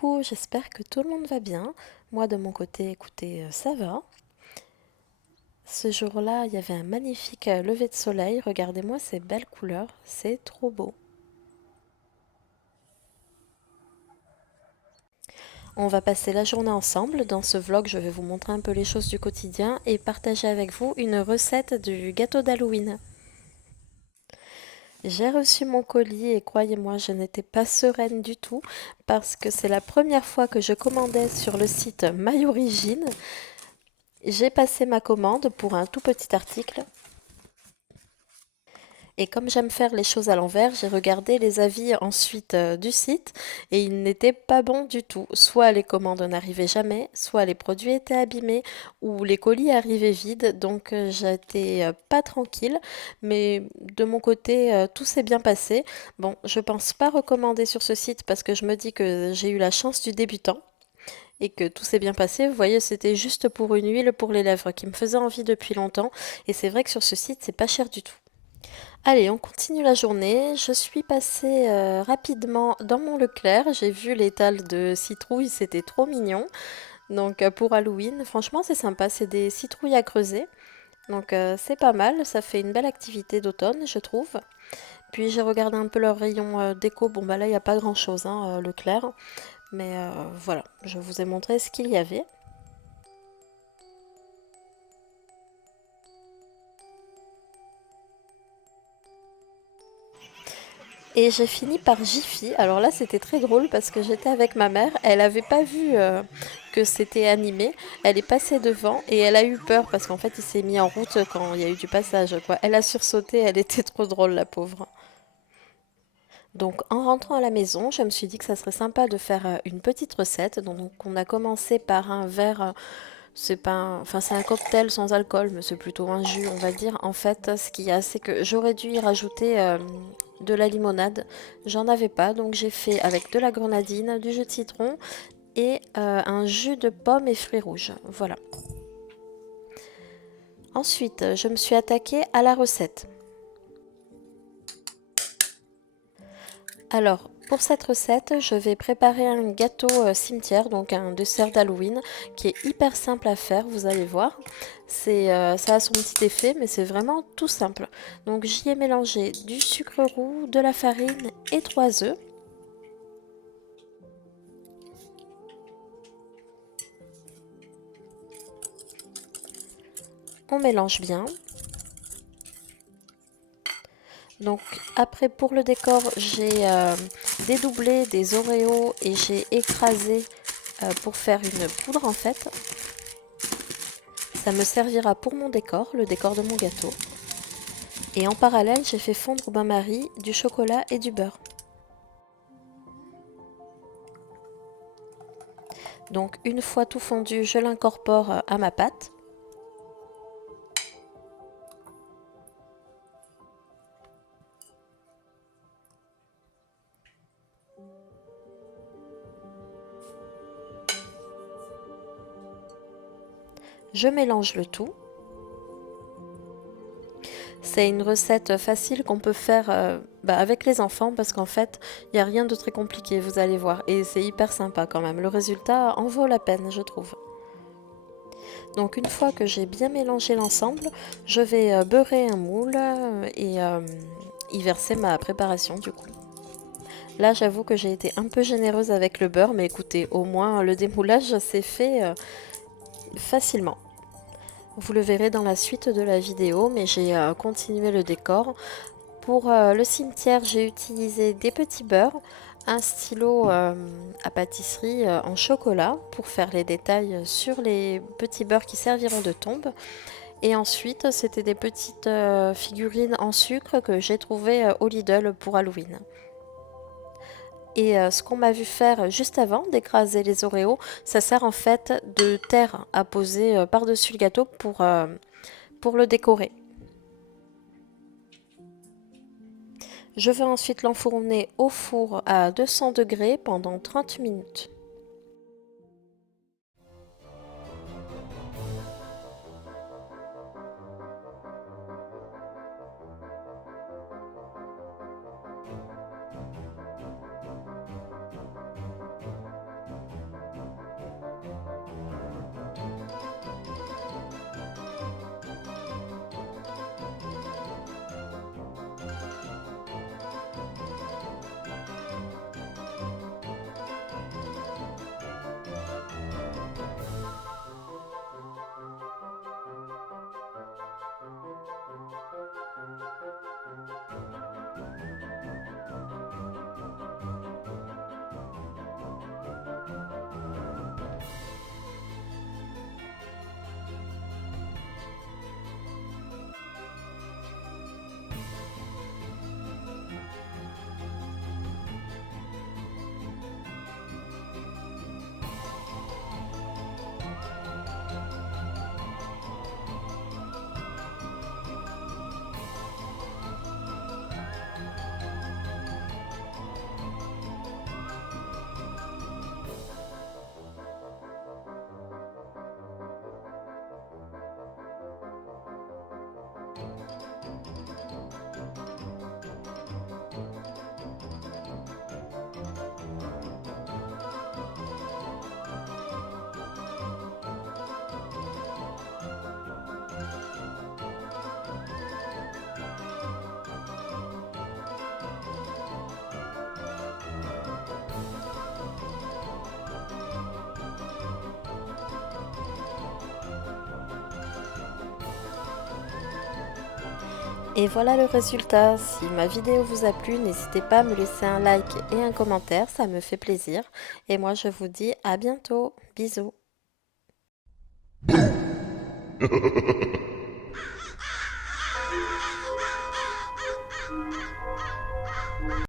Coucou, j'espère que tout le monde va bien. Moi de mon côté, écoutez, ça va. Ce jour-là, il y avait un magnifique lever de soleil. Regardez-moi ces belles couleurs, c'est trop beau. On va passer la journée ensemble. Dans ce vlog, je vais vous montrer un peu les choses du quotidien et partager avec vous une recette du gâteau d'Halloween. J'ai reçu mon colis et croyez-moi, je n'étais pas sereine du tout parce que c'est la première fois que je commandais sur le site My Origin. J'ai passé ma commande pour un tout petit article et comme j'aime faire les choses à l'envers, j'ai regardé les avis ensuite du site et ils n'étaient pas bons du tout. Soit les commandes n'arrivaient jamais, soit les produits étaient abîmés ou les colis arrivaient vides. Donc j'étais pas tranquille, mais de mon côté tout s'est bien passé. Bon, je pense pas recommander sur ce site parce que je me dis que j'ai eu la chance du débutant et que tout s'est bien passé. Vous voyez, c'était juste pour une huile pour les lèvres qui me faisait envie depuis longtemps. Et c'est vrai que sur ce site, c'est pas cher du tout. Allez, on continue la journée. Je suis passée rapidement dans mon Leclerc. J'ai vu l'étal de citrouilles, c'était trop mignon. Donc pour Halloween, franchement, c'est sympa. C'est des citrouilles à creuser. Donc c'est pas mal. Ça fait une belle activité d'automne, je trouve. Puis j'ai regardé un peu leur rayon déco. Bon, bah là, il n'y a pas grand-chose, hein, Leclerc. Mais voilà, je vous ai montré ce qu'il y avait. Et j'ai fini par Jiffy. Alors là, c'était très drôle parce que j'étais avec ma mère. Elle n'avait pas vu que c'était animé. Elle est passée devant et elle a eu peur parce qu'en fait, il s'est mis en route quand il y a eu du passage, quoi. Elle a sursauté. Elle était trop drôle, la pauvre. Donc, en rentrant à la maison, je me suis dit que ça serait sympa de faire une petite recette. Donc, on a commencé par un verre. C'est pas enfin, c'est un cocktail sans alcool, mais c'est plutôt un jus, on va dire. En fait, ce qu'il y a, c'est que j'aurais dû y rajouter de la limonade. J'en avais pas, donc j'ai fait avec de la grenadine, du jus de citron et un jus de pomme et fruits rouges. Voilà. Ensuite, je me suis attaquée à la recette. Alors, pour cette recette, je vais préparer un gâteau cimetière, donc un dessert d'Halloween, qui est hyper simple à faire, vous allez voir. Ça a son petit effet, mais c'est vraiment tout simple. Donc j'y ai mélangé du sucre roux, de la farine et 3 œufs. On mélange bien. Donc après pour le décor, j'ai dédoublé des Oreos et j'ai écrasé pour faire une poudre en fait. Ça me servira pour mon décor, le décor de mon gâteau. Et en parallèle, j'ai fait fondre au bain-marie du chocolat et du beurre. Donc une fois tout fondu, je l'incorpore à ma pâte. Je mélange le tout. C'est une recette facile qu'on peut faire avec les enfants parce qu'en fait, il n'y a rien de très compliqué, vous allez voir. Et c'est hyper sympa quand même. Le résultat en vaut la peine, je trouve. Donc une fois que j'ai bien mélangé l'ensemble, je vais beurrer un moule et y verser ma préparation du coup. Là, j'avoue que j'ai été un peu généreuse avec le beurre, mais écoutez, au moins le démoulage s'est fait facilement. Vous le verrez dans la suite de la vidéo, mais j'ai continué le décor. Pour le cimetière, j'ai utilisé des petits beurres, un stylo à pâtisserie en chocolat pour faire les détails sur les petits beurres qui serviront de tombe. Et ensuite, c'était des petites figurines en sucre que j'ai trouvées au Lidl pour Halloween. Et ce qu'on m'a vu faire juste avant d'écraser les Oreos, ça sert en fait de terre à poser par-dessus le gâteau pour le décorer. Je vais ensuite l'enfourner au four à 200 degrés pendant 30 minutes. Et voilà le résultat. Si ma vidéo vous a plu, n'hésitez pas à me laisser un like et un commentaire, ça me fait plaisir. Et moi je vous dis à bientôt. Bisous.